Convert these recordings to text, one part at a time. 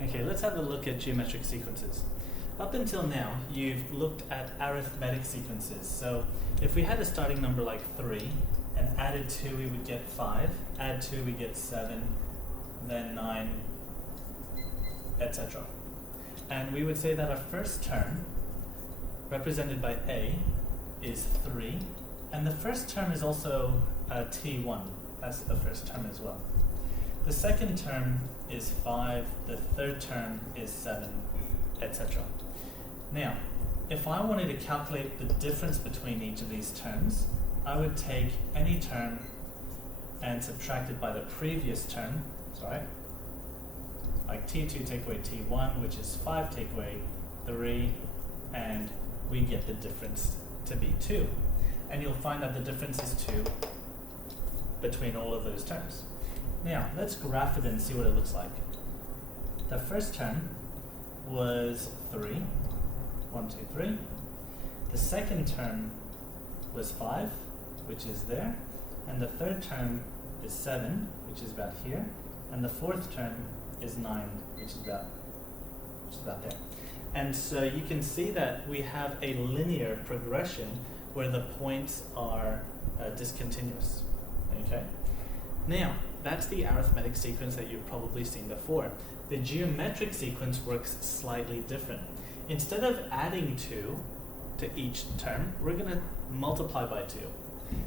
Okay, let's have a look at geometric sequences. Up until now, you've looked at arithmetic sequences. So if we had a starting number like 3, and added 2, we would get 5, add 2, we get 7, then 9, etc. And we would say that our first term, represented by A, is 3, and the first term is also T1. That's the first term as well. The second term is 5, the third term is 7, etc. Now, if I wanted to calculate the difference between each of these terms, I would take any term and subtract it by the previous term, like T2 take away T1, which is 5 take away 3, and we get the difference to be 2. And you'll find that the difference is 2 between all of those terms. Now, let's graph it and see what it looks like. The first term was 3, 1, 2, 3. The second term was 5, which is there. And the third term is 7, which is about here. And the fourth term is 9, which is about there. And so you can see that we have a linear progression where the points are discontinuous. Okay? Now, that's the arithmetic sequence that you've probably seen before. The geometric sequence works slightly different. Instead of adding 2 to each term, we're going to multiply by 2.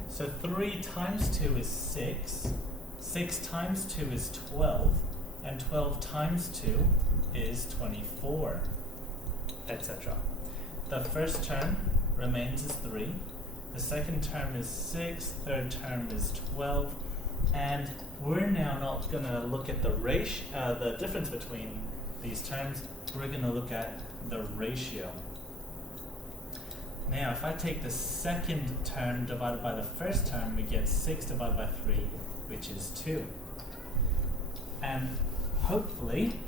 So 3 times 2 is 6, 6 times 2 is 12, and 12 times 2 is 24, etc. The first term remains as 3, the second term is 6, third term is 12, and we're now not going to look at the difference between these terms, we're going to look at the ratio. Now, if I take the second term divided by the first term, we get 6 divided by 3, which is 2. And hopefully,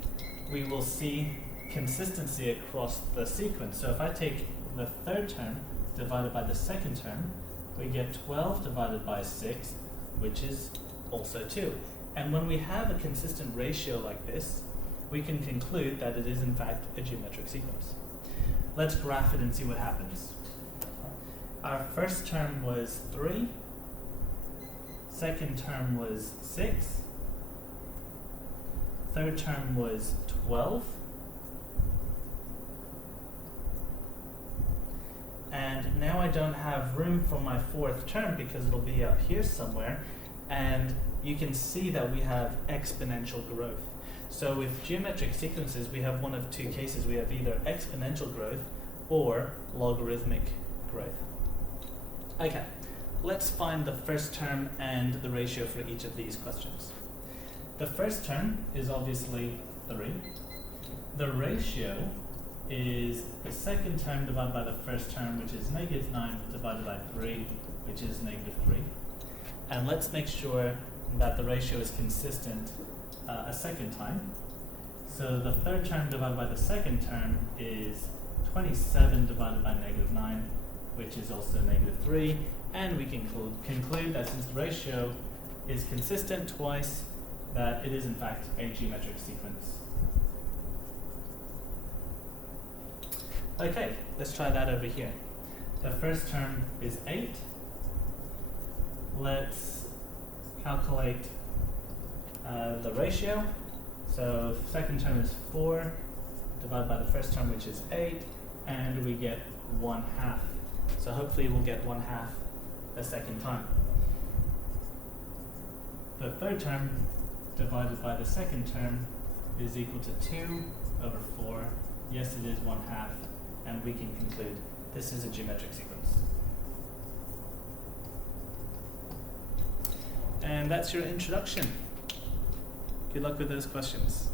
we will see consistency across the sequence. So if I take the third term divided by the second term, we get 12 divided by 6, which is also 2. And when we have a consistent ratio like this, we can conclude that it is in fact a geometric sequence. Let's graph it and see what happens. Our first term was 3, second term was 6, third term was 12, and now I don't have room for my fourth term because it'll be up here somewhere, and you can see that we have exponential growth. So with geometric sequences, we have one of two cases. We have either exponential growth or logarithmic growth. Okay, let's find the first term and the ratio for each of these questions. The first term is obviously 3. The ratio is the second term divided by the first term, which is negative 9 divided by 3, which is negative 3. And let's make sure that the ratio is consistent a second time. So the third term divided by the second term is 27 divided by negative 9, which is also negative 3. And we can conclude that since the ratio is consistent twice, that it is in fact a geometric sequence. Okay, let's try that over here. The first term is 8. Let's calculate the ratio. So second term is 4 divided by the first term, which is 8, and we get 1/2. So hopefully we'll get 1/2 a second time. The third term divided by the second term is equal to 2 over 4. Yes, it is 1/2, and we can conclude this is a geometric sequence. And that's your introduction. Good luck with those questions.